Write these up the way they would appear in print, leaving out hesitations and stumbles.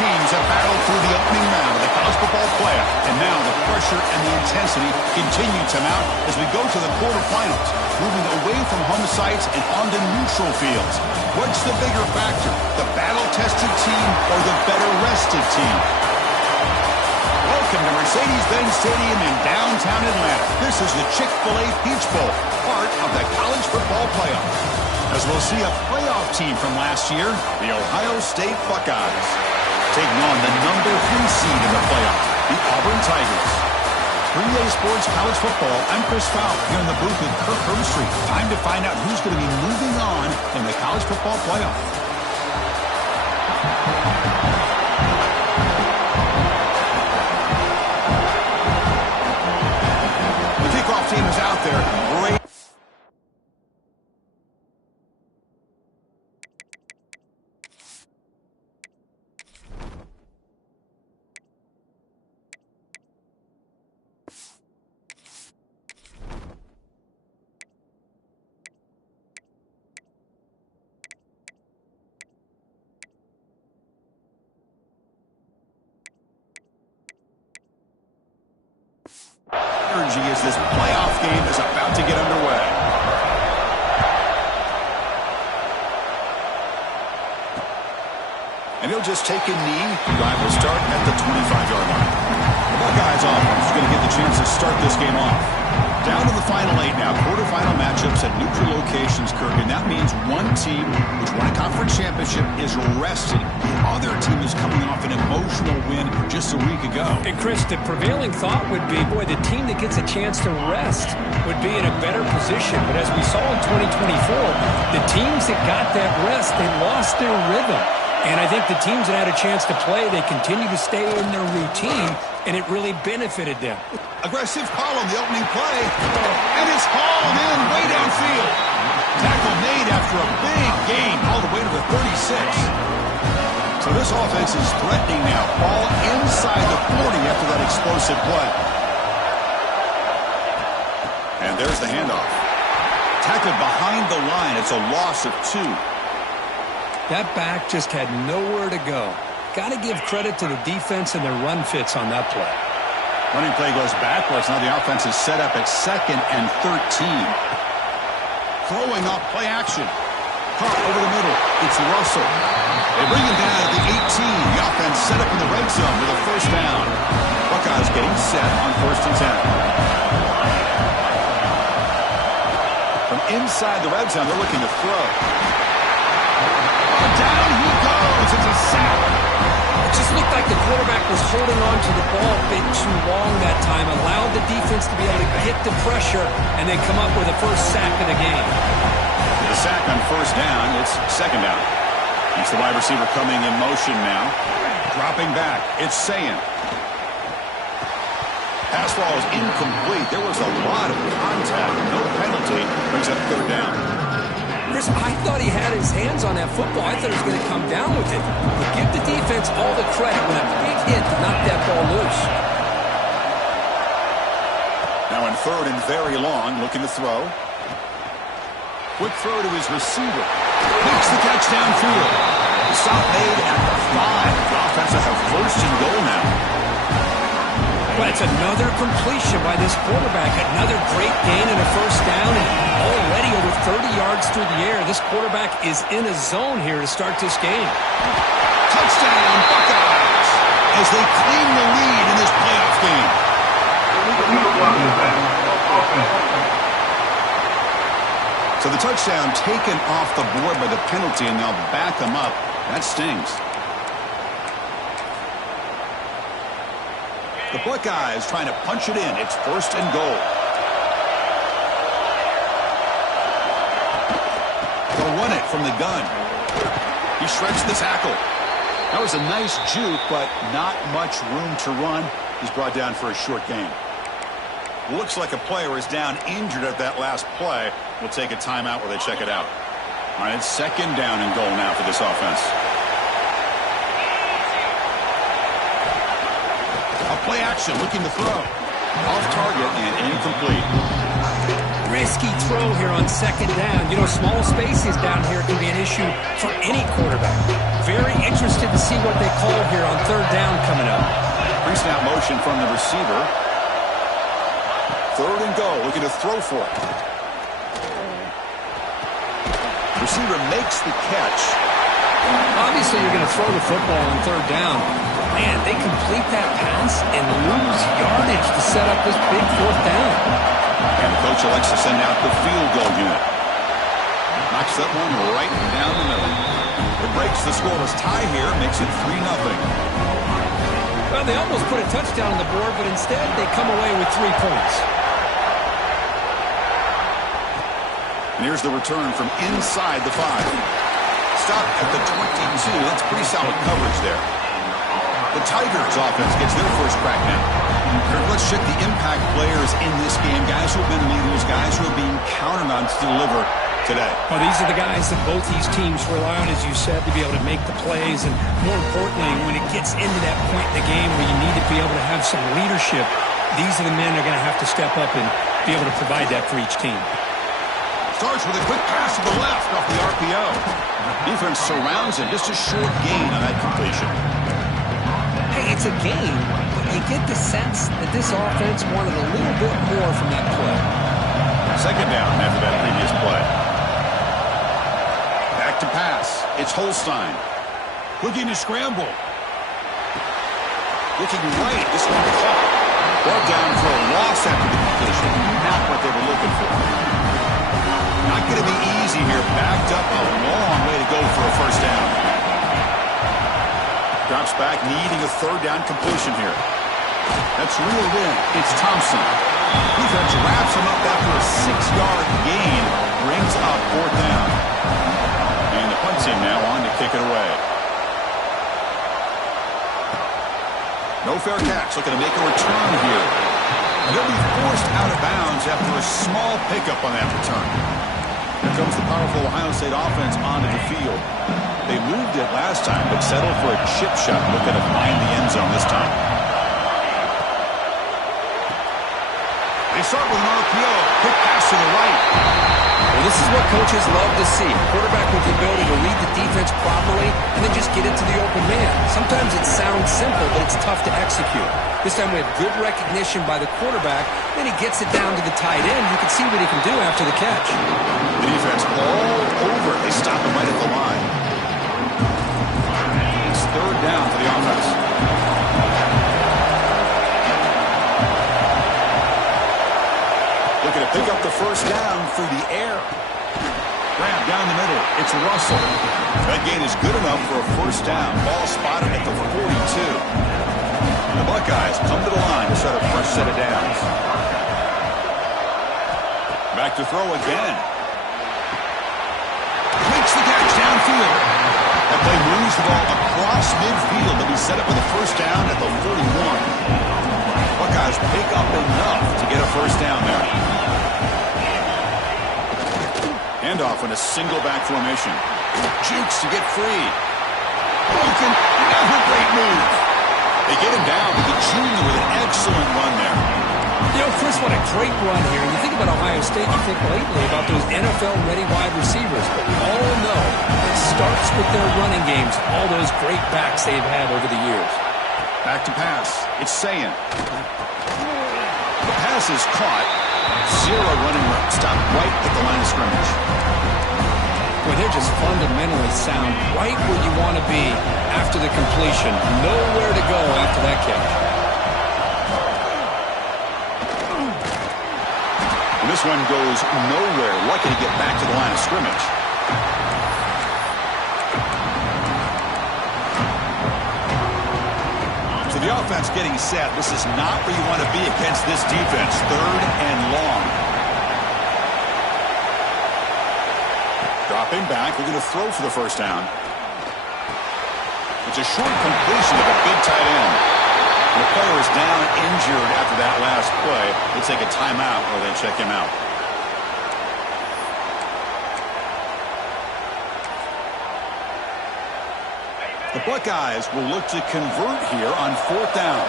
teams have battled through the opening round of the college football playoff, and now the pressure and the intensity continue to mount as we go to the quarterfinals, moving away from home sites and onto neutral fields. What's the bigger factor, the battle-tested team or the better-rested team? Welcome to Mercedes-Benz Stadium in downtown Atlanta. This is the Chick-fil-A Peach Bowl, part of the college football playoff. As we'll see a playoff team from last year, the Ohio State Buckeyes, taking on the number 3 seed in the playoff, the Auburn Tigers. 3A Sports College Football, I'm Chris Fowler here in the booth with Kirk Herbstreit. Time to find out who's going to be moving on in the college football playoff. The kickoff team is out there. Great. Energy as this playoff game is about to get underway. And he'll just take a knee. Drive will start at the 25-yard line. The Buckeyes offense is going to get the chance to start this game off. Down to the final 8 now. Quarterfinal matchups at neutral locations, Kirk. And that means one team which won a conference championship is rested. The other team is coming off an emotional win just a week ago. And Chris, the prevailing thought would be, boy, the team that gets a chance to rest would be in a better position. But as we saw in 2024, the teams that got that rest, they lost their rhythm. And I think the teams that had a chance to play, they continue to stay in their routine, and it really benefited them. Aggressive call on the opening play, and it's hauled in way downfield. Tackle made after a big gain all the way to the 36. So this offense is threatening now. Ball inside the 40 after that explosive play. And there's the handoff. Tackled behind the line. It's a loss of 2. That back just had nowhere to go. Got to give credit to the defense and their run fits on that play. Running play goes backwards. Now the offense is set up at 2nd and 13. Throwing off play action. Caught over the middle. It's Russell. They bring him down at the 18. The offense set up in the red zone with a first down. Buckeyes getting set on 1st and 10. From inside the red zone, they're looking to throw. Down he goes. It's a sack. It just looked like the quarterback was holding on to the ball a bit too long that time, allowed the defense to be able to get the pressure, and then come up with a first sack of the game. The sack on 1st down. It's 2nd down. It's the wide receiver coming in motion now. Dropping back. It's Sayin. Pass ball is incomplete. There was a lot of contact. No penalty. Brings up 3rd down. Chris, I thought he had his hands on that football. I thought he was going to come down with it. But give the defense all the credit when a big hit knocked that ball loose. Now in 3rd and very long, looking to throw. Quick throw to his receiver. Makes the catch downfield. The stop made at the 5. The offense will have 1st and goal now. Well, it's another completion by this quarterback. Another great gain and a first down, and already over 30 yards through the air. This quarterback is in a zone here to start this game. Touchdown, Buckeyes, as they claim the lead in this playoff game. So the touchdown taken off the board by the penalty, and they'll back them up. That stings. The Buckeyes trying to punch it in. It's 1st and goal. They'll run it from the gun. He shreds the tackle. That was a nice juke, but not much room to run. He's brought down for a short gain. Looks like a player is down injured at that last play. We'll take a timeout where they check it out. All right, it's 2nd down and goal now for this offense. Play action, looking to throw. Off target and incomplete. risky throw here on second down. You know, small spaces down here can be an issue for any quarterback. Very interested to see what they call here on third down coming up. Pre-snap motion from the receiver. Third and go, looking to throw for it. Receiver makes the catch. Obviously, you're going to throw the football on third down. Man, they complete that pass and lose yardage to set up this big fourth down. And the coach elects to send out the field goal unit. Knocks that one right down the middle. It breaks the scoreless tie here, makes it 3-0. Well, they almost put a touchdown on the board, but instead they come away with 3 points. And here's the return from inside the 5. Stop at the 22. That's pretty solid coverage there. The Tigers offense gets their first crack now. Let's check the impact players in this game. Guys who have been leaders, guys who are being counted on to deliver today. Well, these are the guys that both these teams rely on, as you said, to be able to make the plays. And more importantly, when it gets into that point in the game where you need to be able to have some leadership, these are the men that are going to have to step up and be able to provide that for each team. Starts with a quick pass to the left off the RPO. Defense surrounds him. Just a short gain on that completion. Hey, it's a game, but you get the sense that this offense wanted a little bit more from that play. Second down after that previous play. Back to pass. It's Holstein. Looking to scramble. Looking right. This one caught. Brought down for a loss after the completion. Not what they were looking for. Not going to be easy here. Backed up a long way to go for a first down. Drops back, needing a third down completion here. That's reeled in. It's Thompson. Defense wraps him up after a 6-yard gain. Brings up fourth down. And the punt team now on to kick it away. No fair catch. Looking to make a return here. And they'll be forced out of bounds after a small pickup on that return. Here comes the powerful Ohio State offense onto the field. They moved it last time, but settled for a chip shot. Looking to find the end zone this time. They start with an RPO. Quick pass to the right. Well, this is what coaches love to see. A quarterback with the ability to read the defense properly and then just get it to the open man. Sometimes it sounds simple, but it's tough to execute. This time we have good recognition by the quarterback. Then he gets it down to the tight end. You can see what he can do after the catch. The defense all over. They stop him right at the line. It's third down for the offense. Looking to pick up the first down through the air. Grab down the middle. It's Russell. That gain is good enough for a first down. Ball spotted at the 42. The Buckeyes come to the line to set up first set of downs. Back to throw again. Makes the catch downfield. That play moves the ball across midfield. They'll be set up with a first down at the 41. Buckeyes pick up enough to get a first down there. Handoff in a single back formation. Jukes to get free. Broken. Another great move. They get him down with the junior with an excellent run there. You know, Chris, what a great run here. You think about Ohio State, you think lately about those NFL-ready wide receivers. But we all know it starts with their running games, all those great backs they've had over the years. Back to pass. It's Sayin. The pass is caught. Zero running room. Stopped right at the line of scrimmage. Boy, they're just fundamentally sound right where you want to be after the completion. Nowhere to go after that catch. And this one goes nowhere. Lucky to get back to the line of scrimmage. So the offense getting set. This is not where you want to be against this defense. Third and long. Dropping back. We're going to throw for the first down. It's a short completion of a big tight end. The player is down injured after that last play. They take a timeout or they check him out. The Buckeyes will look to convert here on fourth down.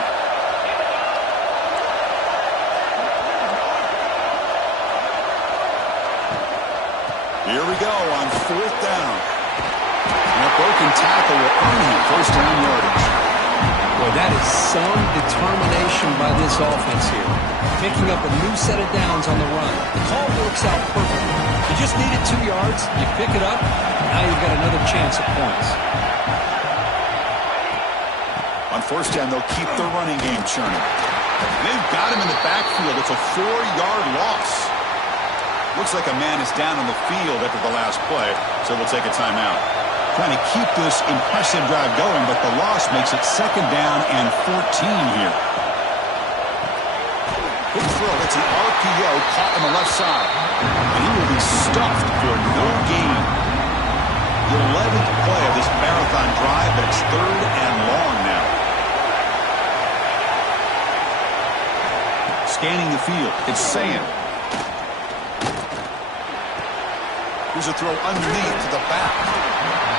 Here we go on 4th down. And a broken tackle will earn him first down yardage. Boy, that is some determination by this offense here. Picking up a new set of downs on the run. The call works out perfectly. You just needed 2 yards. You pick it up. Now you've got another chance at points. On 1st down, they'll keep their running game churning. And they've got him in the backfield. It's a 4-yard loss. Looks like a man is down on the field after the last play, so they'll take a timeout. Trying to keep this impressive drive going, but the loss makes it 2nd down and 14 here. Big throw. It's an RPO caught on the left side. And he will be stuffed for no gain. The 11th play of this marathon drive, but it's 3rd and long now. Scanning the field. It's Sam. Here's a throw underneath to the back.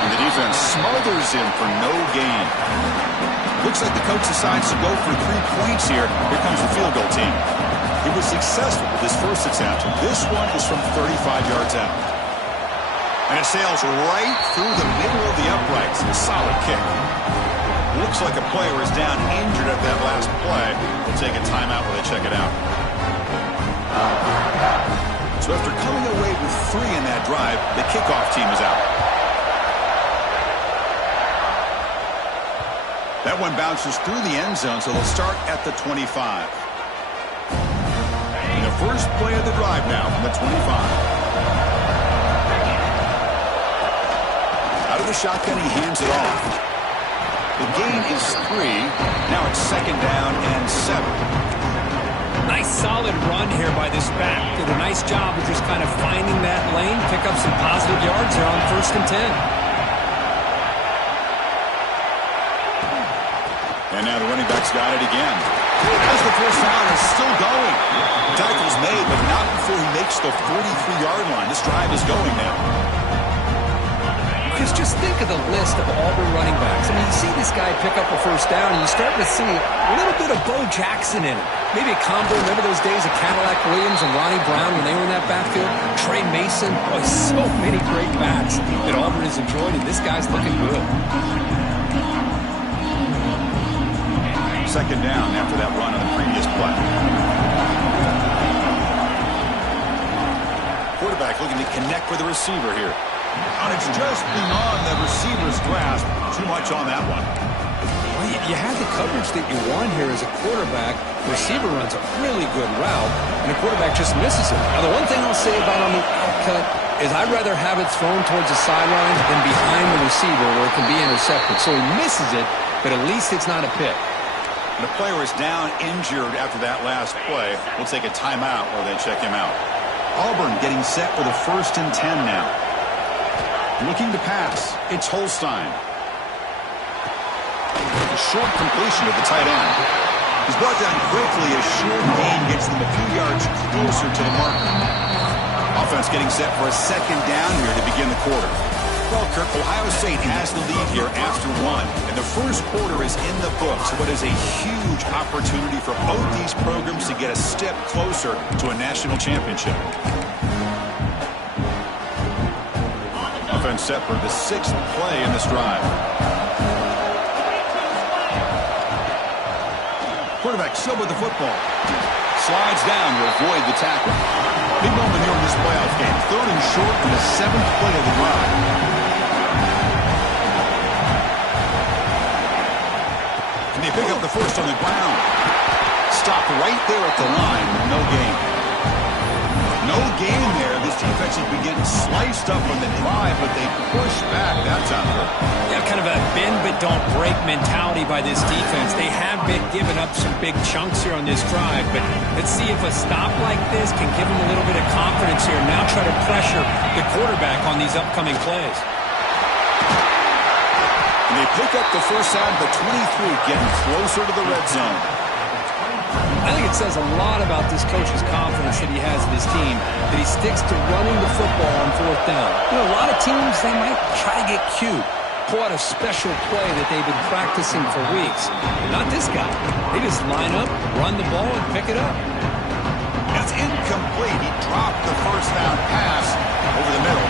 And the defense smothers him for no gain. Looks like the coach decides to go for 3 points here. Here comes the field goal team. He was successful with his first attempt. This one is from 35 yards out. And it sails right through the middle of the uprights. A solid kick. Looks like a player is down injured at that last play. We'll take a timeout while they check it out. So after coming away with 3 in that drive, the kickoff team is out. That one bounces through the end zone, so they'll start at the 25. And the first play of the drive now from the 25. Out of the shotgun, he hands it off. The gain is 3. Now it's 2nd down and 7. Nice solid run here by this back. Did a nice job of just kind of finding that lane, pick up some positive yards there on 1st and 10. And now the running back's got it again. As the first down is still going. Tackle's made, but not before he makes the 43-yard line. This drive is going now. Because just think of the list of Auburn running backs. I mean, you see this guy pick up a first down, and you start to see a little bit of Bo Jackson in it. Maybe a combo. Remember those days of Cadillac Williams and Ronnie Brown when they were in that backfield? Trey Mason. Boy, so many great backs that Auburn has enjoyed, and this guy's looking good. 2nd down after that run on the previous play. Quarterback looking to connect with the receiver here. And it's just beyond the receiver's grasp. Too much on that one. Well, you had the coverage that you want here as a quarterback. The receiver runs a really good route, and the quarterback just misses it. Now, the one thing I'll say about on the outcut is I'd rather have it thrown towards the sideline than behind the receiver where it can be intercepted. So he misses it, but at least it's not a pick. The player is down injured after that last play. We'll take a timeout while they check him out. Auburn getting set for the 1st and 10 now. Looking to pass. It's Holstein. A short completion of the tight end. He's brought down quickly as short gain gets them a few yards closer to the marker. Offense getting set for a 2nd down here to begin the quarter. Well, Kirk, Ohio State has the lead here after 1. And the first quarter is in the books. What is a huge opportunity for both these programs to get a step closer to a national championship. Offense set for the 6th play in this drive. Quarterback still with the football. Slides down to avoid the tackle. Big moment here in this playoff game. 3rd and short in the 7th play of the drive. And they pick up the first on the ground. Stop right there at the line. No gain. No gain there. This defense has been getting sliced up on the drive, but they push back that time. Yeah, kind of a bend but don't break mentality by this defense. They have been giving up some big chunks here on this drive, but let's see if a stop like this can give them a little bit of confidence here. Now try to pressure the quarterback on these upcoming plays. And they pick up the first down at the 23, getting closer to the red zone. I think it says a lot about this coach's confidence that he has in his team, that he sticks to running the football on 4th down. You know, a lot of teams, they might try to get cute, pull out a special play that they've been practicing for weeks. But not this guy. They just line up, run the ball, and pick it up. And That's incomplete. He dropped the first down pass over the middle.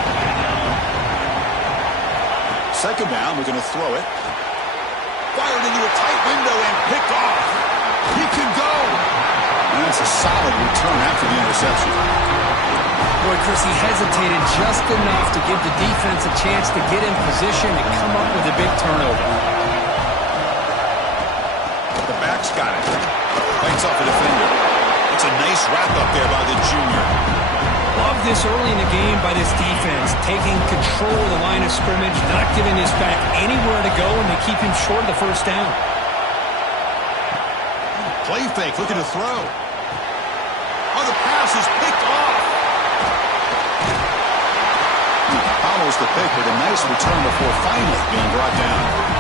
Second down, we're going to throw it. Fired into a tight window and picked off. He can go. And that's a solid return after the interception. Boy, Chris, he hesitated just enough to give the defense a chance to get in position and come up with a big turnover. The back's got it. Fights off a defender. It's a nice wrap-up there by the junior. Love this early in the game by this defense, taking control of the line of scrimmage, not giving this back anywhere to go, and they keep him short of the first down. Play fake, looking to throw. Oh, the pass is picked off. Follows the pick with a nice return before finally being brought down.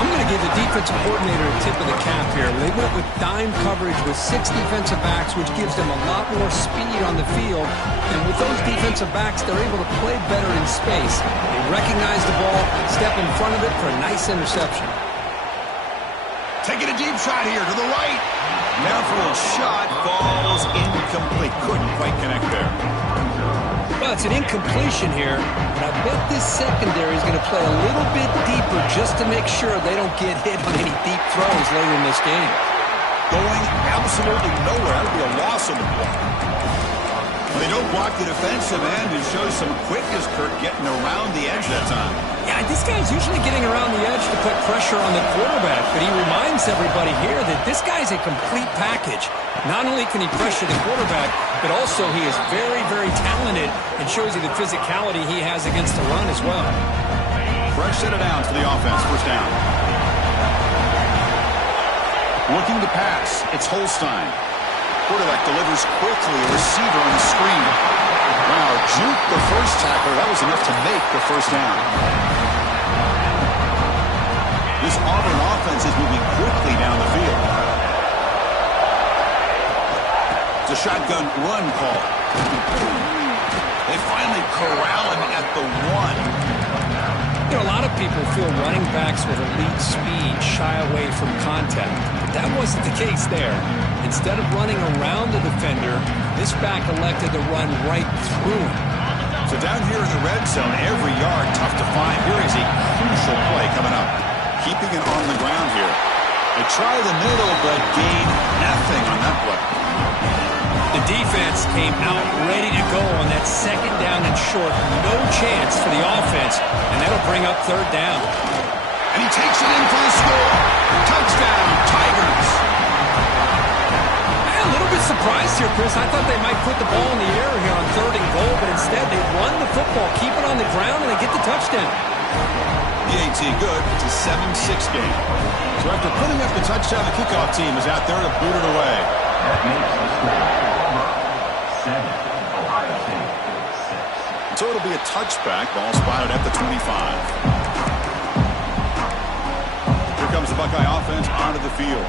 I'm going to give the defensive coordinator a tip of the cap here. They went with dime coverage with 6 defensive backs, which gives them a lot more speed on the field. And with those defensive backs, they're able to play better in space. They recognize the ball, step in front of it for a nice interception. Taking a deep shot here to the right. Downfield shot falls incomplete. Couldn't quite connect there. Well, it's an incompletion here, but I bet this secondary is going to play a little bit deeper just to make sure they don't get hit on any deep throws later in this game. Going absolutely nowhere. That would be a loss on the ball. They don't block the defensive end and show some quickness, Kurt, getting around the edge that time. Yeah, this guy's usually getting around the edge to put pressure on the quarterback, but he reminds everybody here that this guy's a complete package. Not only can he pressure the quarterback, but also he is very, very talented and shows you the physicality he has against the run as well. Fresh set of downs for the offense. First down. Looking to pass. It's Holstein. Quarterback delivers quickly. A receiver on the screen. Wow, juke the first tackle. That was enough to make the first down. This Auburn offense is moving quickly down the field. It's a shotgun run call. They finally corral him at the 1. You know, a lot of people feel running backs with elite speed shy away from contact. But that wasn't the case there. Instead of running around the defender, this back elected to run right through him. So down here in the red zone, every yard tough to find. Here is a crucial play coming up. Keeping it on the ground here. They try the middle, but gain nothing on that play. The defense came out ready to go on that second down and short. No chance for the offense, and that'll bring up third down. And he takes it in for the score. Touchdown, Tigers. A little bit surprised here, Chris. I thought they might put the ball in the air here on 3rd and goal, but instead they run the football, keep it on the ground, and they get the touchdown. The AT good. It's a 7-6 game. So after putting up the touchdown, the kickoff team is out there to boot it away. So it'll be a touchback. Ball spotted at the 25. Here comes the Buckeye offense onto the field.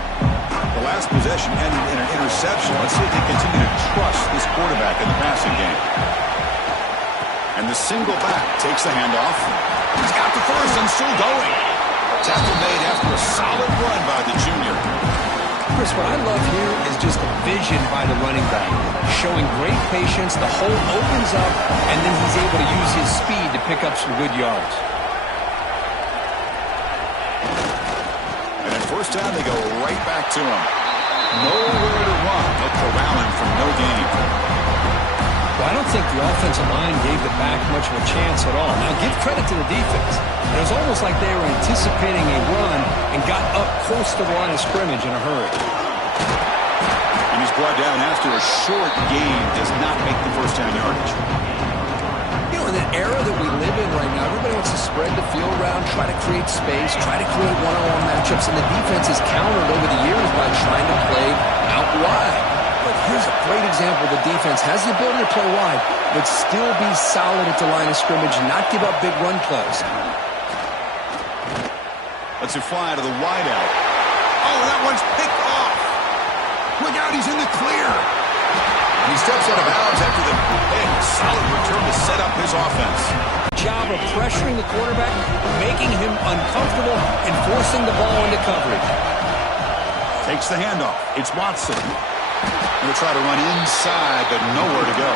The last possession ended in an interception. Let's see if they continue to trust this quarterback in the passing game. And the single back takes the handoff. He's got the first and still going. Tackle made after a solid run by the junior. Chris, what I love here is just the vision by the running back. Showing great patience, the hole opens up, and then he's able to use his speed to pick up some good yards. And at first down, they go right back to him. Nowhere to run. They'll corral him from no gain. Well, I don't think the offensive line gave the back much of a chance at all. Now, give credit to the defense. It was almost like they were anticipating a run and got up close to the line of scrimmage in a hurry. And he's brought down after a short gain. Does not make the first down yardage. You know, in the era that we live in right now, everybody wants to spread the field around, try to create space, try to create one-on-one matchups, and the defense has countered over the years by trying to play out wide. But here's a great example. The defense has the ability to play wide, but still be solid at the line of scrimmage and not give up big run plays. Let's it fly to the wideout. Oh, that one's picked off. Look out, he's in the clear. And he steps out of bounds after the pick. Solid return to set up his offense. Job of pressuring the quarterback, making him uncomfortable, and forcing the ball into coverage. Takes the handoff. It's Watson. He'll try to run inside, but nowhere to go.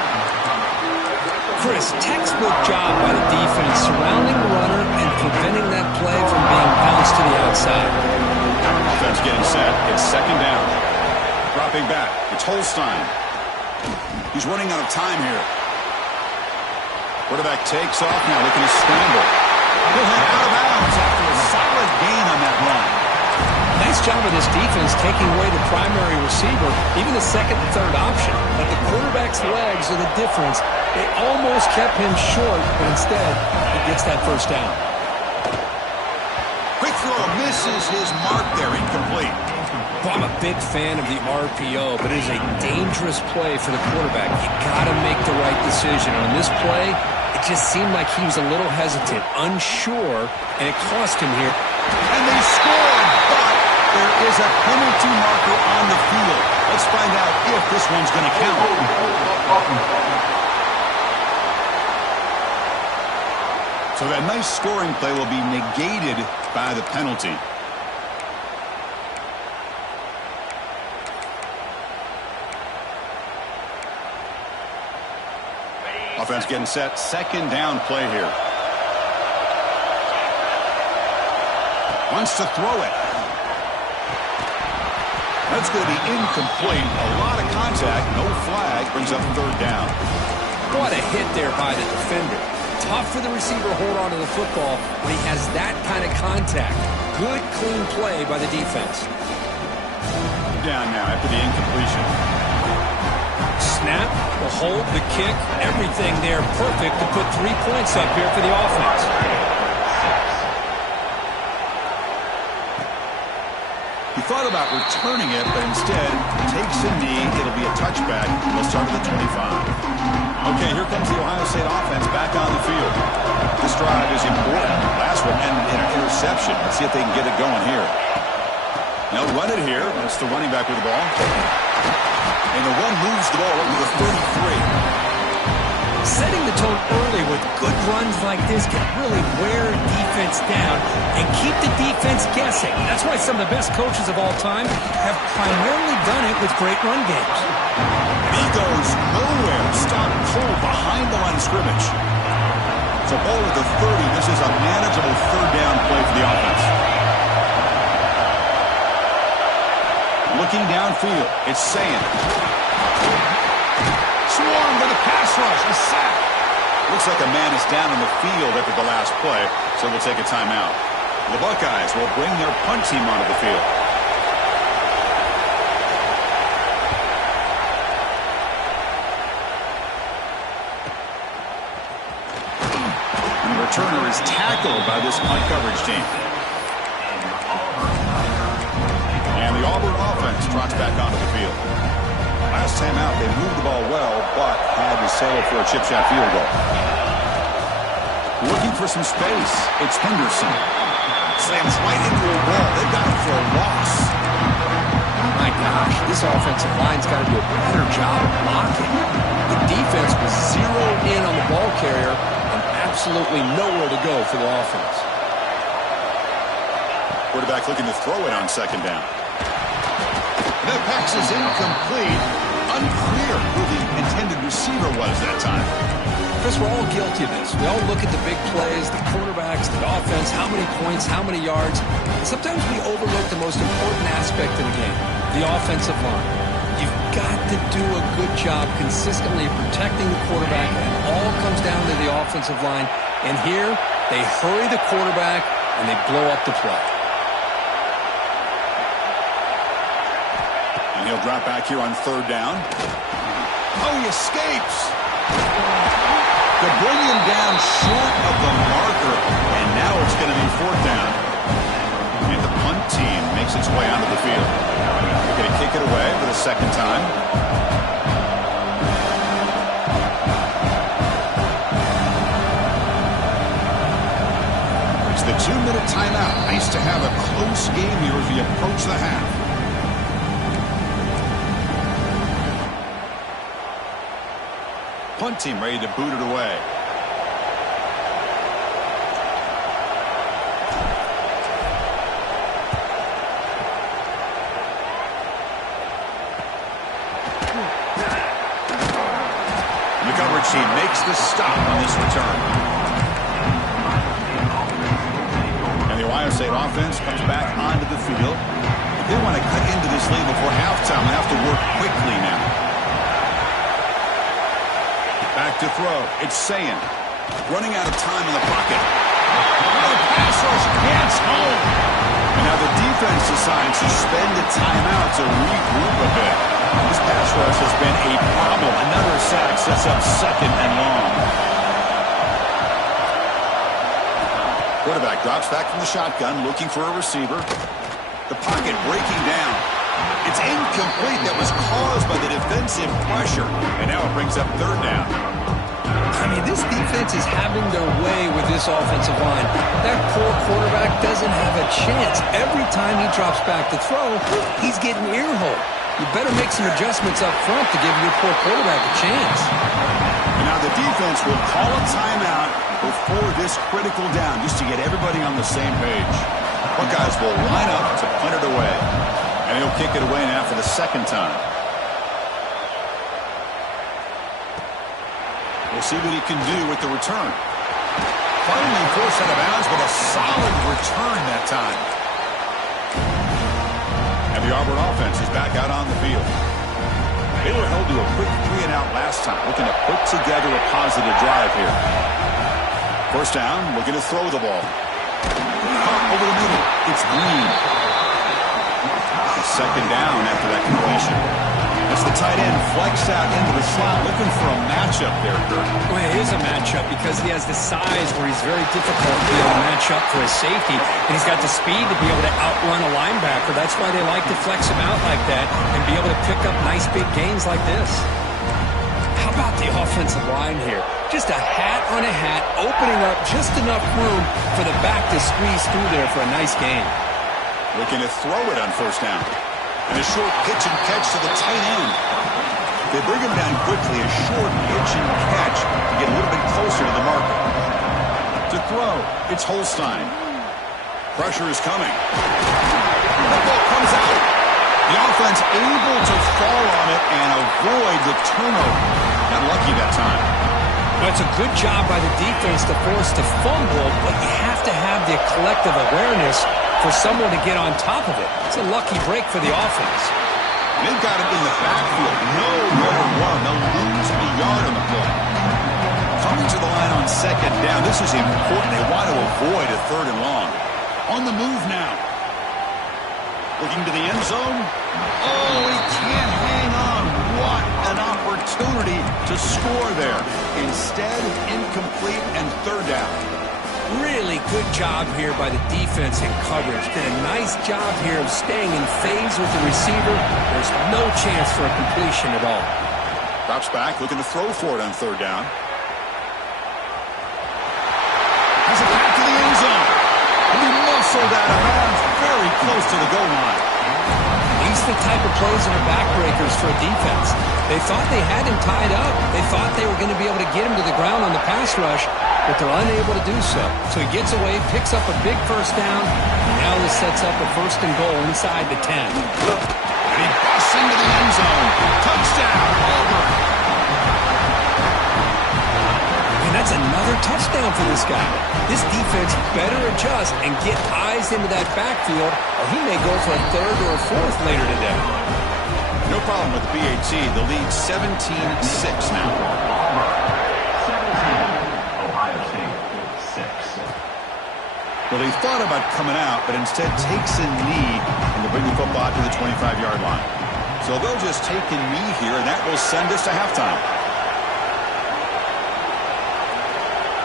Chris, textbook job by the defense surrounding the runner and preventing that play from being bounced to the outside. Offense getting set. It's second down. Dropping back. It's Holstein. He's running out of time here. Quarterback takes off now, looking to scramble. He'll head out of bounds after a solid gain on that run. Nice job of this defense taking away the primary receiver, even the second and third option. But the quarterback's legs are the difference. They almost kept him short, but instead, he gets that first down. Quick throw misses his mark there, incomplete. Well, I'm a big fan of the RPO, but it is a dangerous play for the quarterback. You got to make the right decision. On this play, it just seemed like he was a little hesitant, unsure, and it cost him here. And they scored, but there is a penalty marker on the field. Let's find out if this one's going to count. So that nice scoring play will be negated by the penalty. Offense getting set. Second down play here. Wants to throw it. That's going to be incomplete. A lot of contact. No flag. Brings up third down. What a hit there by the defender. Tough for the receiver to hold on to the football when he has that kind of contact. Good, clean play by the defense. Down now after the incompletion. Snap, the hold, the kick, everything there perfect to put 3 points up here for the offense. He thought about returning it, but instead takes a knee. It'll be a touchback. He'll start at the 25. Okay, here comes the Ohio State offense back on the field. This drive is important. Last one ended in an interception. Let's see if they can get it going here. They'll run it here. That's the running back with the ball. And the one moves the ball over to the 33. Setting the tone early with good runs like this can really wear defense down and keep the defense guessing. That's why some of the best coaches of all time have primarily done it with great run games. He goes nowhere. Stop cold behind the line of scrimmage. So ball at the 30. This is a manageable third down play for the offense. Looking downfield. It's Saying. Swarmed by the pass rush. A sack. Looks like a man is down on the field after the last play, so we'll take a timeout. The Buckeyes will bring their punt team onto the field. And the returner is tackled by this punt coverage team. And the Auburn offense trots back onto the field. Last time out, they moved the ball well, but had to settle for a chip shot field goal. Looking for some space. It's Henderson. Slams right into a wall. They've got him for a loss. My gosh, this offensive line's got to do a better job of blocking. The defense was zeroed in on the ball carrier and absolutely nowhere to go for the offense. Quarterback looking to throw it on second down. That pass is incomplete. Unclear who the intended receiver was that time. Chris, we're all guilty of this. We all look at the big plays, the quarterbacks, the offense, how many points, how many yards. And sometimes we overlook the most important aspect of the game, the offensive line. You've got to do a good job consistently protecting the quarterback, and it all comes down to the offensive line. And here, they hurry the quarterback, and they blow up the play. And he'll drop back here on third down. Oh, he escapes. They bring him down short of the marker, and now it's going to be fourth down. And the punt team makes its way onto the field. They're going to kick it away for the second time. It's the 2-minute timeout. Nice to have a close game here as we approach the half. Punt team ready to boot it away. The coverage team makes the stop on this return. And the Ohio State offense comes back onto the field. If they want to cut into this lead before halftime, they have to work quickly now. Back to throw. It's Sayin. Running out of time in the pocket. The pass rush gets home. And now the defense decides to spend a timeout to regroup a bit. This pass rush has been a problem. Another sack sets up 2nd and long. Quarterback drops back from the shotgun, looking for a receiver. The pocket breaking down. It's incomplete. That was caused by the defensive pressure. And now it brings up 3rd down. I mean, this defense is having their way with this offensive line. That poor quarterback doesn't have a chance. Every time he drops back to throw, he's getting ear-hole. You better make some adjustments up front to give your poor quarterback a chance. And now the defense will call a timeout before this critical down, just to get everybody on the same page. Buckeyes will line up to punt it away. And he'll kick it away now for the 2nd time. We'll see what he can do with the return. Finally forced out of bounds, but a solid return that time. And the Auburn offense is back out on the field. They were held to a quick 3-and-out last time, looking to put together a positive drive here. 1st down, looking to throw the ball. Pump over the middle. It's Green. 2nd down after that completion. It's the tight end flexed out into the slot, looking for a matchup there, Kurt. Well, it is a matchup because he has the size where he's very difficult to be able to match up for his safety, and he's got the speed to be able to outrun a linebacker. That's why they like to flex him out like that and be able to pick up nice big gains like this. How about the offensive line here? Just a hat on a hat, opening up just enough room for the back to squeeze through there for a nice gain. Looking to throw it on 1st down. And a short pitch and catch to the tight end. They bring him down quickly. A short pitch and catch to get a little bit closer to the marker. To throw, it's Holstein. Pressure is coming. The ball comes out. The offense able to fall on it and avoid the turnover. Not lucky that time. Well, it's a good job by the defense to force the fumble, but you have to have the collective awareness for someone to get on top of it. It's a lucky break for the offense. They've got it in the backfield. No number 1. They'll lose a yard on the play. Coming to the line on 2nd down. This is important. They want to avoid a 3rd and long. On the move now. Looking to the end zone. Oh, he can't hang on. What an opportunity to score there. Instead, incomplete and 3rd down. Really good job here by the defense in coverage. Did a nice job here of staying in phase with the receiver. There's no chance for a completion at all. Drops back, looking to throw for it on 3rd down. Has it back to the end zone. He muscled out of bounds, very close to the goal line. These are the type of plays that are backbreakers for a defense. They thought they had him tied up. They thought they were going to be able to get him to the ground on the pass rush, but they're unable to do so. So he gets away, picks up a big 1st down, and now this sets up a 1st and goal inside the 10. And he busts into the end zone. Touchdown, Auburn. And that's another touchdown for this guy. This defense better adjust and get eyes into that backfield, or he may go for a 3rd or a 4th later today. No problem with the BAT. The lead 17-6 now. Well, he thought about coming out, but instead takes a knee and to bring the football to the 25-yard line. So they'll just take a knee here, and that will send us to halftime.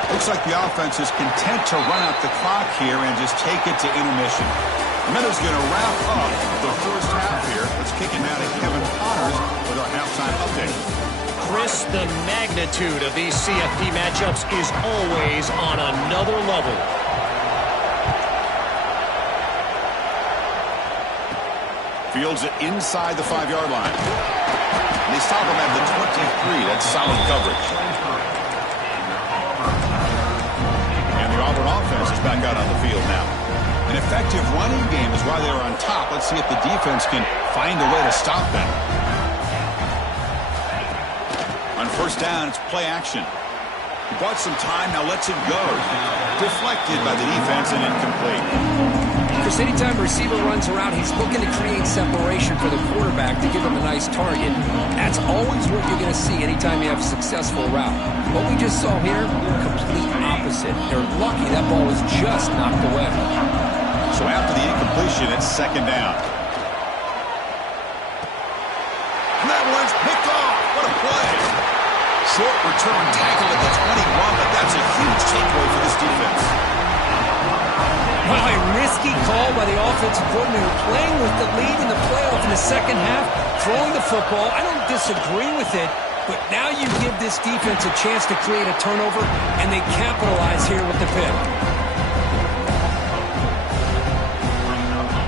Looks like the offense is content to run out the clock here and just take it to intermission. The Meadows going to wrap up the 1st half here. Let's kick it now to Kevin Connors with our halftime update. Chris, the magnitude of these CFP matchups is always on another level. Fields it inside the 5-yard line. And they stop him at the 23. That's solid coverage. And the Auburn offense is back out on the field now. An effective running game is why they were on top. Let's see if the defense can find a way to stop them. On first down, it's play action. He bought some time, now lets it go. Deflected by the defense and incomplete. Chris, anytime a receiver runs around, he's looking to create separation for the quarterback to give him a nice target. That's always what you're going to see anytime you have a successful route. What we just saw here, complete opposite. They're lucky that ball was just knocked away. So after the incompletion, it's second down. And that one's picked off. What a play. Short return tackle at the 21, but that's a huge takeaway for this defense. Wow, a risky call by the offensive coordinator, playing with the lead in the playoff in the second half, throwing the football. I don't disagree with it, but now you give this defense a chance to create a turnover, and they capitalize here with the pick.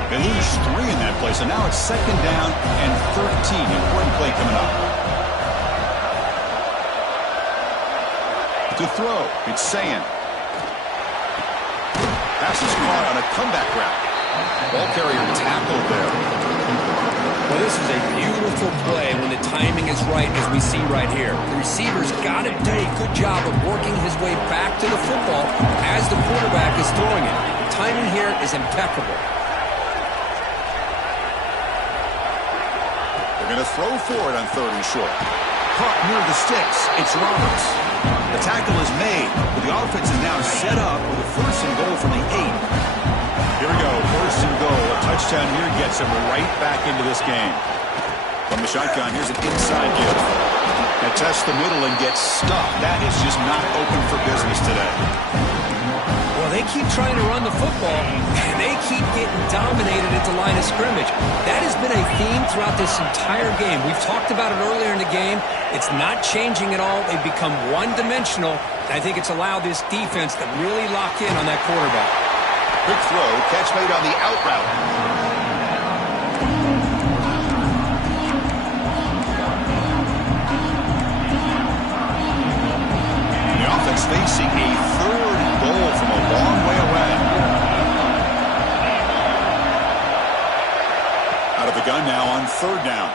They lose 3 in that play, so now it's second down and 13. Important play coming up. To throw, it's Sayin. Pass is caught on a comeback route. Ball carrier tackled there. Well, this is a beautiful play when the timing is right, as we see right here. The receiver's got to do a good job of working his way back to the football as the quarterback is throwing it. The timing here is impeccable. They're going to throw for it on third and short. Caught near the sticks. It's Roberts. The tackle is made, but the offense is now set up with a first and goal from the 8. Here we go, first and goal. A touchdown here gets him right back into this game. From the shotgun, here's an inside give. That tests the middle and gets stuffed. That is just not open for business today. Well, they keep trying to run the football, and they keep getting dominated at the line of scrimmage. That has been a theme throughout this entire game. We've talked about it earlier in the game. It's not changing at all. They've become one-dimensional. I think it's allowed this defense to really lock in on that quarterback. Quick throw, catch made on the out route. The offense facing a third and goal from a long way away. Out of the gun now on third down.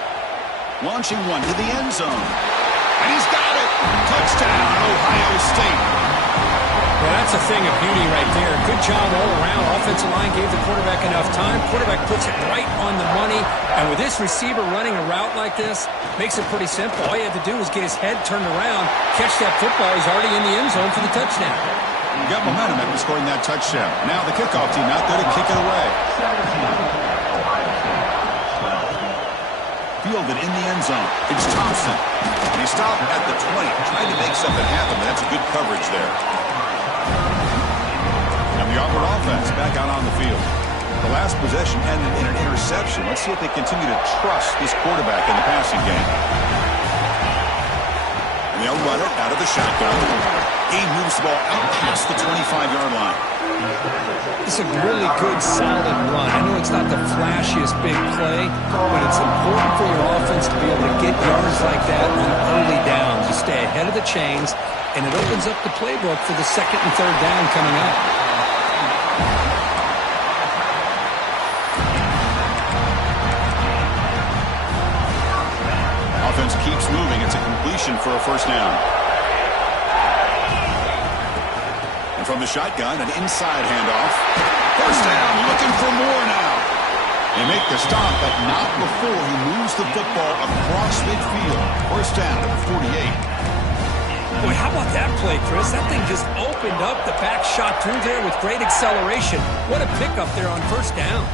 Launching one to the end zone. And he's got it. Touchdown, Ohio State. Well, that's a thing of beauty right there. Good job all around. Offensive line gave the quarterback enough time. Quarterback puts it right on the money. And with this receiver running a route like this, makes it pretty simple. All you had to do was get his head turned around, catch that football. He's already in the end zone for the touchdown. Got momentum after scoring that touchdown. Now the kickoff team out there to kick it away. Fielded in the end zone. It's Thompson. And he stopped at the 20, trying to make something happen, but that's a good coverage there. And the Auburn offense back out on the field. The last possession ended in an interception. Let's see if they continue to trust this quarterback in the passing game. And they'll run it out of the shotgun. He moves the ball out past the 25-yard line. It's a really good, solid run. I know it's not the flashiest big play, but it's important for your offense to be able to get yards like that on early downs. You stay ahead of the chains, and it opens up the playbook for the second and third down coming up. Offense keeps moving. It's a completion for a first down. And from the shotgun, an inside handoff. First down, looking for more now. They make the stop, but not before he moves the football across midfield. First down at the 48. Boy, how about that play, Chris? That thing just opened up. The back shot through there with great acceleration. What a pickup there on first down.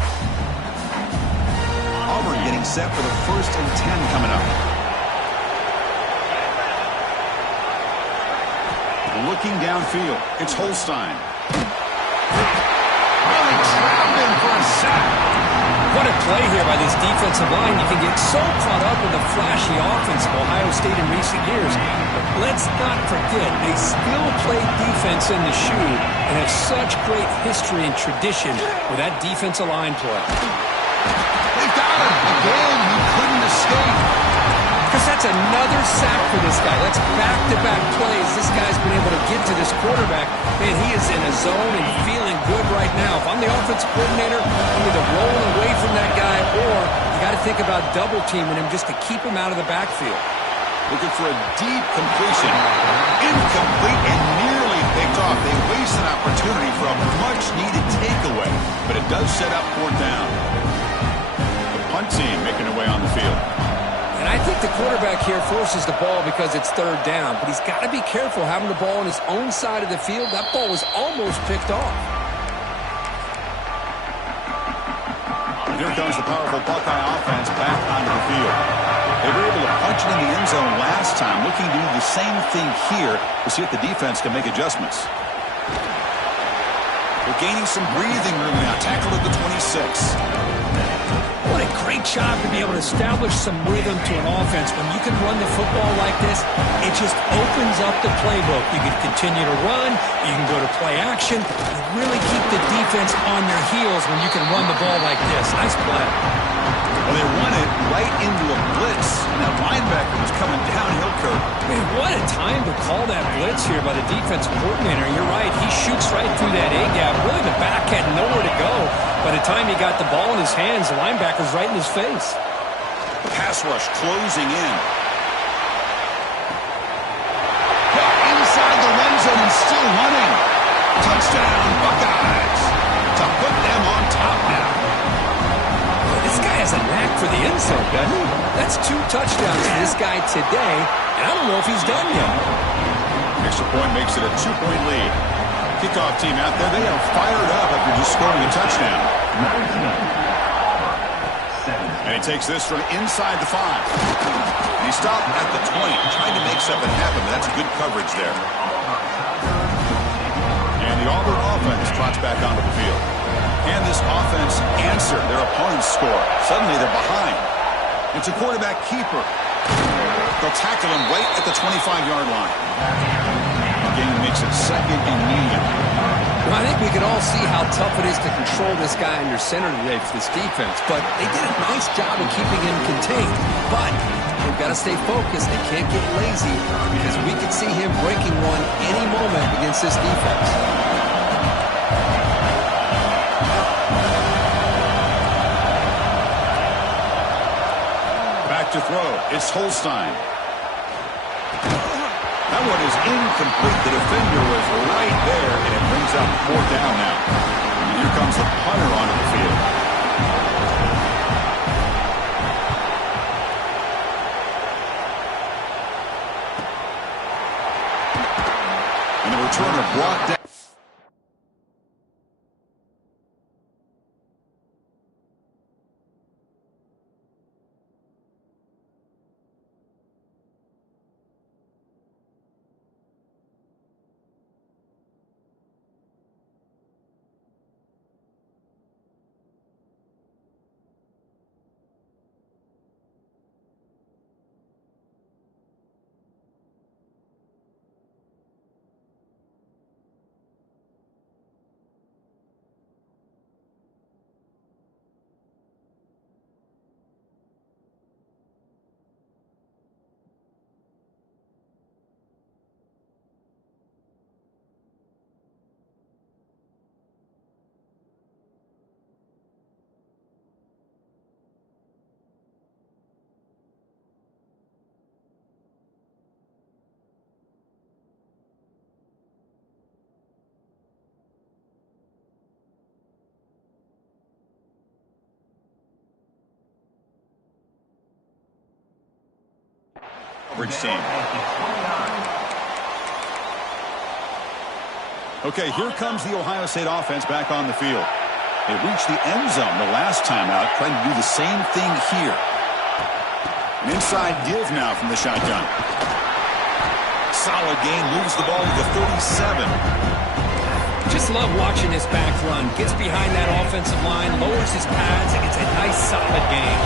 Auburn getting set for the 1st and 10 coming up. Looking downfield, it's Holstein. Really trapped him for a sack. What a play here by this defensive line. You can get so caught up in the flashy offense of Ohio State in recent years. But let's not forget, they still play defense in the shoe and have such great history and tradition with that defensive line play. They got him. Again, he couldn't escape. Because that's another sack for this guy. That's back-to-back plays this guy's been able to get to this quarterback. Man, he is in a zone and feeling good right now. If I'm the offensive coordinator, I'm either rolling away from that guy or you got to think about double-teaming him just to keep him out of the backfield. Looking for a deep completion. Incomplete and nearly picked off. They waste an opportunity for a much-needed takeaway, but it does set up 4th down. The punt team making their way on the field. And I think the quarterback here forces the ball because it's 3rd down, but he's got to be careful having the ball on his own side of the field. That ball was almost picked off. Here comes the powerful Buckeye offense back onto the field. They were able to punch it in the end zone last time, looking to do the same thing here to see if the defense can make adjustments. They're gaining some breathing room now. Tackled at the 26. What a great job to be able to establish some rhythm to an offense. When you can run the football like this, it just opens up the playbook. You can continue to run. You can go to play action. You really keep the defense on their heels when you can run the ball like this. Nice play. Well, they run it right into a blitz, and that linebacker was coming downhill, Kurt. Man, what a time to call that blitz here by the defensive coordinator. You're right. He shoots right through that A-gap. Really, the back had nowhere to go. By the time he got the ball in his hands, the linebacker's right in his face. The pass rush closing in. Inside the red zone and still running. Touchdown, Buckeyes. To put them on top now. This guy has a knack for the end zone, doesn't he? That's 2 touchdowns for this guy today, and I don't know if he's done yet. Extra point makes it a 2-point lead. Kickoff team out there, they are fired up after just scoring a touchdown. And he takes this from inside the 5. And he stopped at the 20, trying to make something happen, but that's good coverage there. And the Auburn offense trots back onto the field. And this offense answered their opponent's score. Suddenly they're behind. It's a quarterback keeper. They'll tackle him right at the 25-yard line. The game makes it 2nd and medium. Well, I think we can all see how tough it is to control this guy under center today for this defense. But they did a nice job of keeping him contained. But they've got to stay focused. They can't get lazy because we could see him breaking one any moment against this defense. To throw. It's Holstein. That one is incomplete. The defender was right there, and it brings up 4th down now. And here comes the punter onto the field. And the returner brought down. Coverage team. Okay, here comes the Ohio State offense back on the field. They reached the end zone the last time out, trying to do the same thing here. An inside give now from the shotgun. Solid gain, moves the ball to the 37. Just love watching this back run. Gets behind that offensive line, lowers his pads, and it's a nice, solid gain.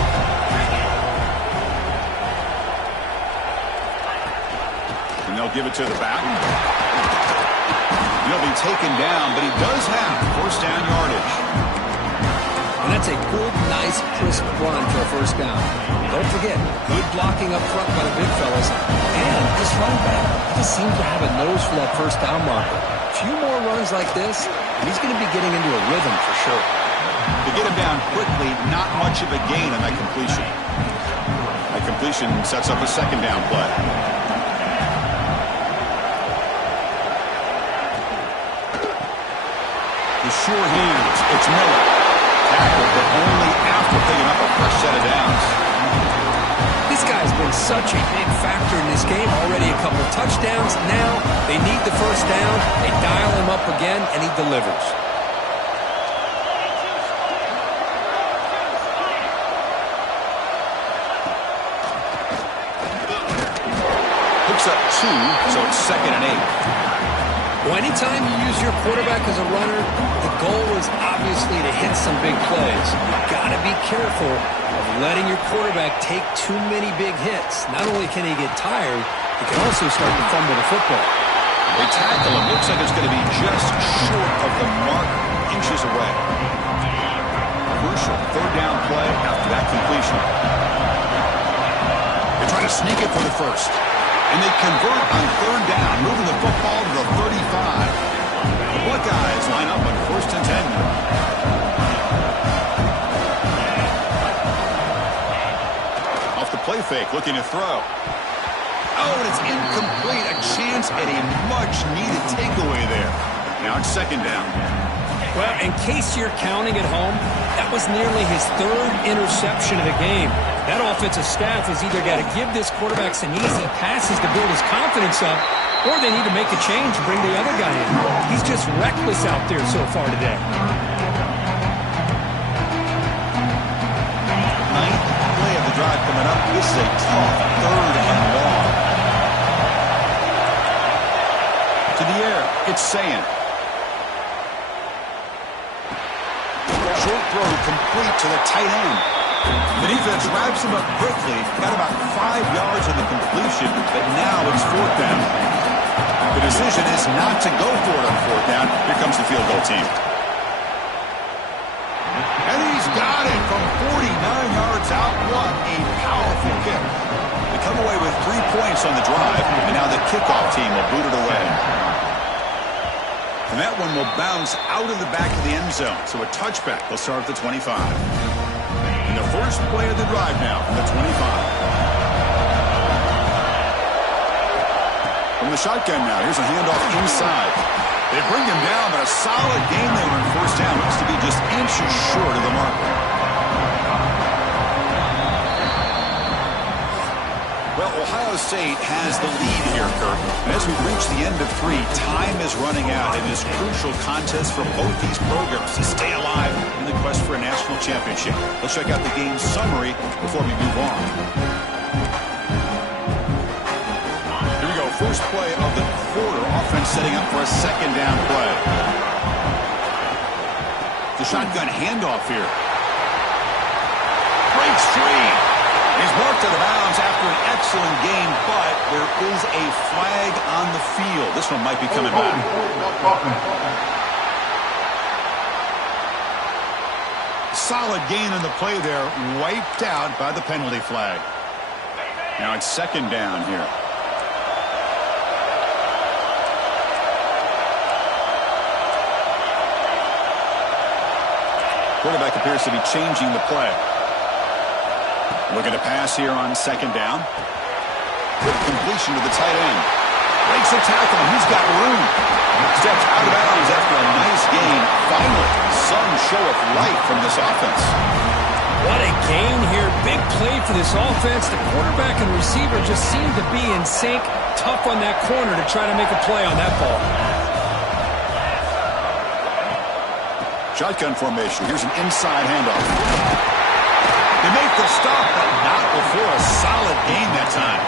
And they'll give it to the back. He'll be taken down, but he does have 1st down yardage. And that's a good, nice, crisp run for a 1st down. Don't forget, good blocking up front by the big fellas. And this running back just seems to have a nose for that 1st down marker. A few more runs like this, and he's going to be getting into a rhythm for sure. To get him down quickly, not much of a gain on that completion. I completion sets up a second down play. The sure hands. It's Miller. Tackled, but only after picking up a fresh set of downs. This guy's been such a big factor in this game. Already a couple touchdowns. Now they need the first down. They dial him up again, and he delivers. Picks up 2, so it's 2nd and 8. Well, anytime you use your quarterback as a runner, the goal is obviously to hit some big plays. You've got to be careful of letting your quarterback take too many big hits. Not only can he get tired, he can also start to fumble the football. They tackle him. Looks like it's going to be just short of the mark, inches away. Crucial 3rd down play after that completion. They try to sneak it for the first. And they convert on 3rd down, moving the football to the 35. The Buckeyes line up on 1st and 10 now. Off the play fake, looking to throw. Oh, and it's incomplete. A chance at a much-needed takeaway there. Now it's 2nd down. Well, in case you're counting at home, that was nearly his 3rd interception of the game. That offensive staff has either got to give this quarterback some easy passes to build his confidence up, or they need to make a change and bring the other guy in. He's just reckless out there so far today. 9th play of the drive coming up. This is a tough 3rd and long. To the air, it's Sayin. Short throw complete to the tight end. The defense wraps him up quickly. Got about 5 yards on the completion, but now it's 4th down. The decision is not to go for it on 4th down. Here comes the field goal team. And he's got it from 49 yards out. What a powerful kick. They come away with 3 points on the drive, and now the kickoff team will boot it away. And that one will bounce out of the back of the end zone. So a touchback. They'll start at the 25. And the first play of the drive now from the 25. From the shotgun now. Here's a handoff inside. They bring him down, but a solid game there on 1st down. Looks to be just inches short of the marker. Well, Ohio State has the lead here, Kirk. And as we reach the end of 3, time is running out in this crucial contest for both these programs to stay alive in the quest for a national championship. Let's check out the game summary before we move on. Here we go. First play of the quarter. Offense setting up for a 2nd down play. The shotgun handoff here. Breaks free. He's marked out of bounds after an excellent game, but there is a flag on the field. This one might be coming back. Solid gain on the play there, wiped out by the penalty flag. Now it's 2nd down here. Quarterback appears to be changing the play. Looking to pass here on 2nd down. Good completion to the tight end. Breaks a tackle, and he's got room. Steps out of bounds after a nice gain. Finally, some show of life from this offense. What a gain here. Big play for this offense. The quarterback and receiver just seem to be in sync. Tough on that corner to try to make a play on that ball. Shotgun formation. Here's an inside handoff. They make the stop, but not before a solid gain that time.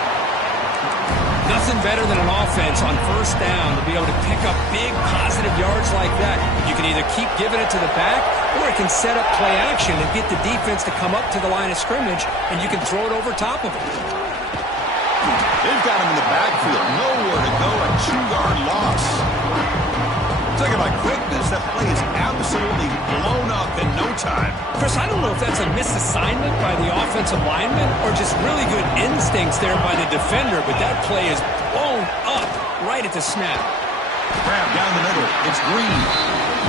Nothing better than an offense on 1st down to be able to pick up big positive yards like that. You can either keep giving it to the back, or it can set up play action and get the defense to come up to the line of scrimmage, and you can throw it over top of it. They've got him in the backfield. Nowhere to go. A 2-yard loss. Talking about quickness, that play is absolutely blown up in no time. Chris, I don't know if that's a misassignment by the offensive lineman or just really good instincts there by the defender, but that play is blown up right at the snap. Grab down the middle. It's Green.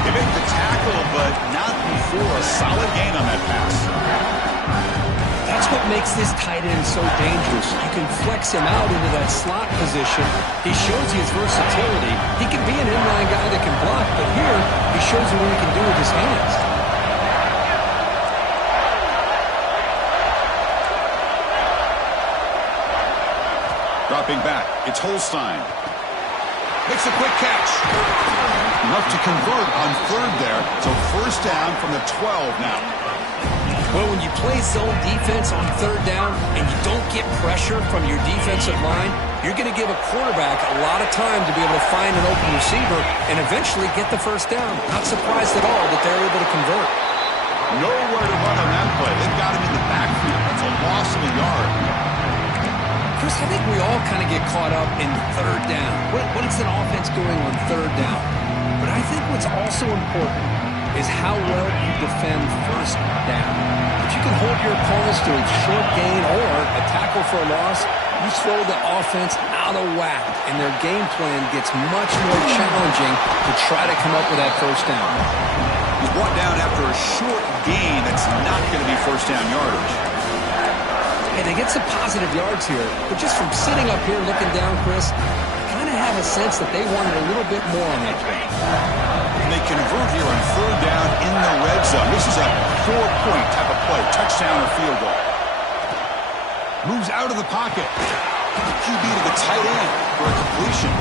They make the tackle, but not before a solid gain on that pass. That's what makes this tight end so dangerous. You can flex him out into that slot position. He shows you his versatility. He can be an inline guy that can block, but here he shows you what he can do with his hands. Dropping back, it's Holstein. Makes a quick catch. Enough to convert on third there, so first down from the 12 now. Well, when you play zone defense on third down and you don't get pressure from your defensive line, you're going to give a quarterback a lot of time to be able to find an open receiver and eventually get the first down. Not surprised at all that they're able to convert. Nowhere to run on that play. They've got him in the backfield. That's a loss of a yard. Chris, I think we all kind of get caught up in third down. What is an offense doing on third down? But I think what's also important is how well you defend first down. If you can hold your opponents to a short gain or a tackle for a loss, you throw the offense out of whack, and their game plan gets much more challenging to try to come up with that first down. He's brought down after a short gain that's not going to be first down yardage. Hey, they get some positive yards here, but just from sitting up here looking down, Chris, I kind of have a sense that they wanted a little bit more on that play. They convert here on third down in the red zone. This is a 4-point type of play, touchdown or field goal. Moves out of the pocket. QB to the tight end for a completion.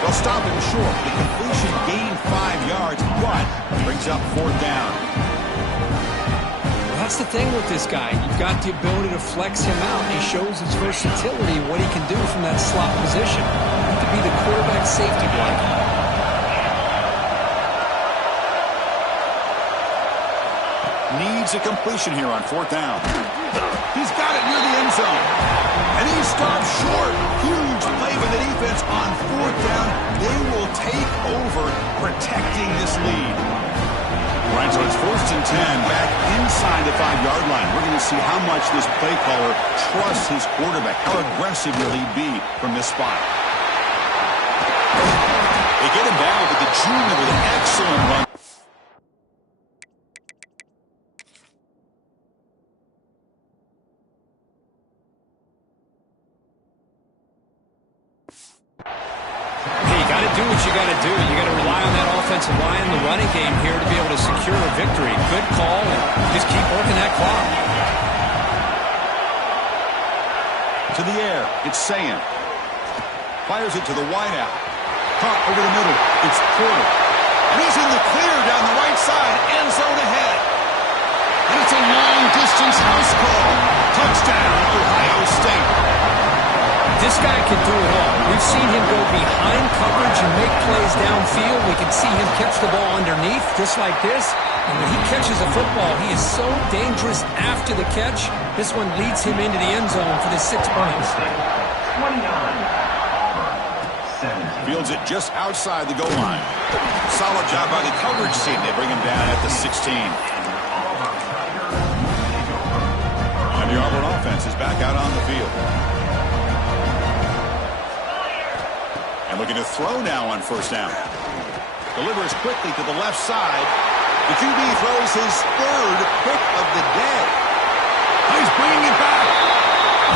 They'll stop him short. The completion gained 5 yards, but brings up fourth down. Well, that's the thing with this guy. You've got the ability to flex him out. He shows his versatility, what he can do from that slot position. He could be the quarterback safety blanket. Needs a completion here on fourth down. He's got it near the end zone. And he stops short. Huge play by the defense on fourth down. They will take over protecting this lead. Right, so it's first and 10 back inside the 5-yard line. We're going to see how much this play caller trusts his quarterback. How aggressive will he be from this spot? They get him down with the junior with an excellent run. Do what you got to do. You got to rely on that offensive line, the running game here to be able to secure a victory. Good call, and just keep working that clock. To the air, it's Sayan. Fires it to the wideout. Caught over the middle. It's Porter. And he's in the clear down the right side. End zone ahead. And it's a long-distance house call. Touchdown, Ohio State. This guy can do it all. We've seen him go behind coverage and make plays downfield. We can see him catch the ball underneath, just like this. And when he catches a football, he is so dangerous after the catch. This one leads him into the end zone for the 6 points. 29. Fields it just outside the goal line. Solid job by the coverage team. They bring him down at the 16. And the Auburn offense is back out on the field. And looking to throw now on first down. Delivers quickly to the left side. The QB throws his third pick of the day. He's bringing it back.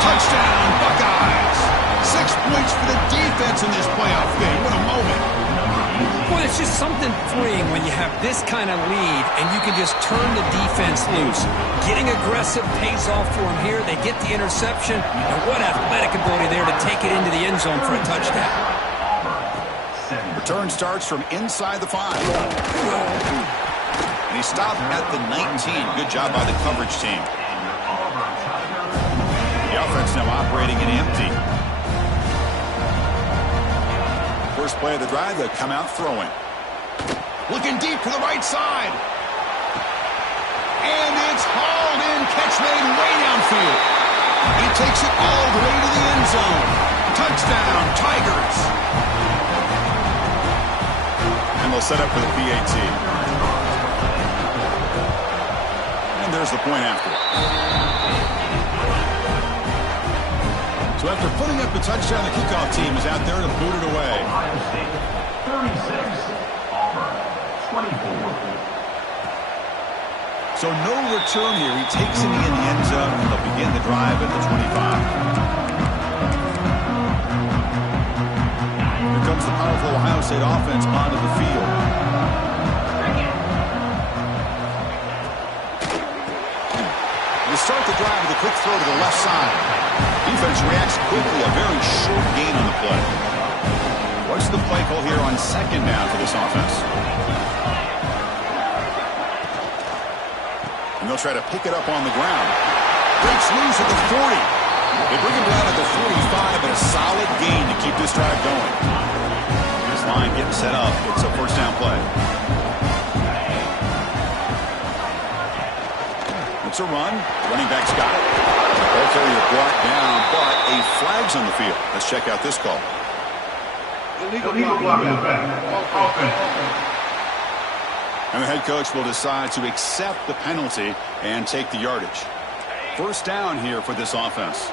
Touchdown, Buckeyes. 6 points for the defense in this playoff game. What a moment. Well, it's just something freeing when you have this kind of lead and you can just turn the defense loose. Getting aggressive pays off for them here. They get the interception. And what athletic ability there to take it into the end zone for a touchdown. Return starts from inside the 5. And he stopped at the 19. Good job by the coverage team. The offense now operating in empty. First play of the drive, they'll come out throwing. Looking deep to the right side. And it's hauled in. Catch made way downfield. He takes it all the way to the end zone. Touchdown, Tigers. And they'll set up for the PAT. And there's the point after. So after putting up the touchdown, the kickoff team is out there to boot it away. Ohio State 36, Auburn 24. So no return here. He takes it in the end zone, and they'll begin the drive at the 25. Here comes the powerful Ohio State offense onto the field. They start the drive with a quick throw to the left side. Defense reacts quickly, a very short gain on the play. What's the play call here on second down for this offense? And they'll try to pick it up on the ground. Breaks loose at the 40. They bring him down at the 45, but a solid gain to keep this drive going. This line getting set up. It's a first down play. It's a run. Running back's got it. The ball carrier brought down, but a flag's on the field. Let's check out this call. Illegal block in the back. And the head coach will decide to accept the penalty and take the yardage. First down here for this offense.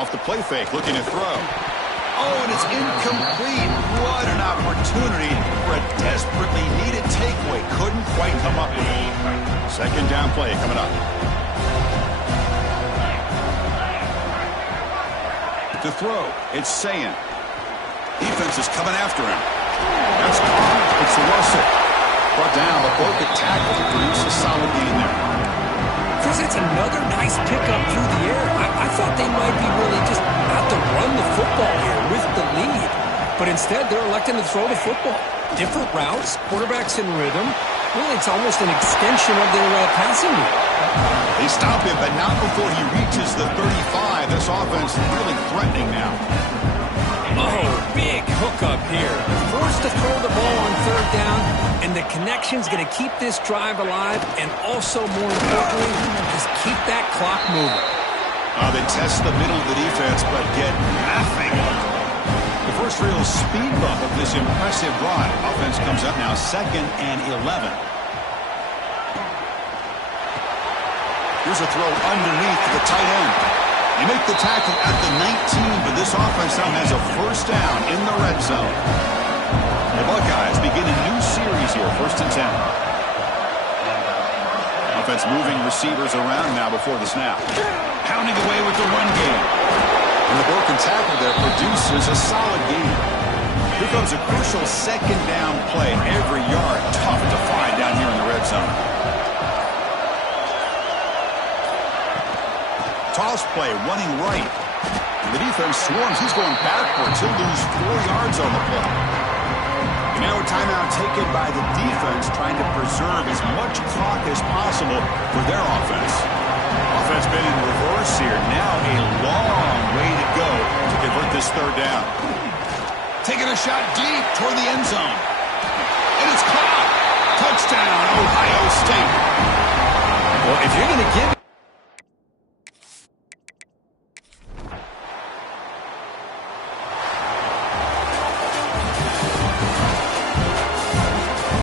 Off the play fake, looking to throw. Oh, and it's incomplete. What an opportunity for a desperately needed takeaway. Couldn't quite come up with it. Second down play coming up. To throw, it's Sayin. Defense is coming after him. That's caught. It's Russell. Brought down, but broke the tackle to produce a solid gain there. Chris, it's another nice pickup through the air. I thought they might be really just out to run the football here with the lead. But instead, they're electing to throw the football. Different routes, quarterbacks in rhythm. Really, it's almost an extension of their passing game. They stop him, but not before he reaches the 35. This offense is really threatening now. Oh, big hookup here. Forced to throw the ball on third down, and the connection's going to keep this drive alive, and also, more importantly, just keep that clock moving. They test the middle of the defense, but get nothing. The first real speed bump of this impressive drive. Offense comes up now 2nd and 11. Here's a throw underneath to the tight end. They make the tackle at the 19, but this offense now has a first down in the red zone. The Buckeyes begin a new series here, 1st and 10. Offense moving receivers around now before the snap. Pounding away with the run game. And the broken tackle there produces a solid gain. Here comes a crucial second down play. Every yard tough to find down here in the red zone. Toss play, running right. And the defense swarms. He's going backwards. He'll lose 4 yards on the play. And now a timeout taken by the defense, trying to preserve as much clock as possible for their offense. Offense been in reverse here. Now a long way to go to convert this third down. Taking a shot deep toward the end zone. And it's caught. Touchdown, Ohio State. Well, if you're going to give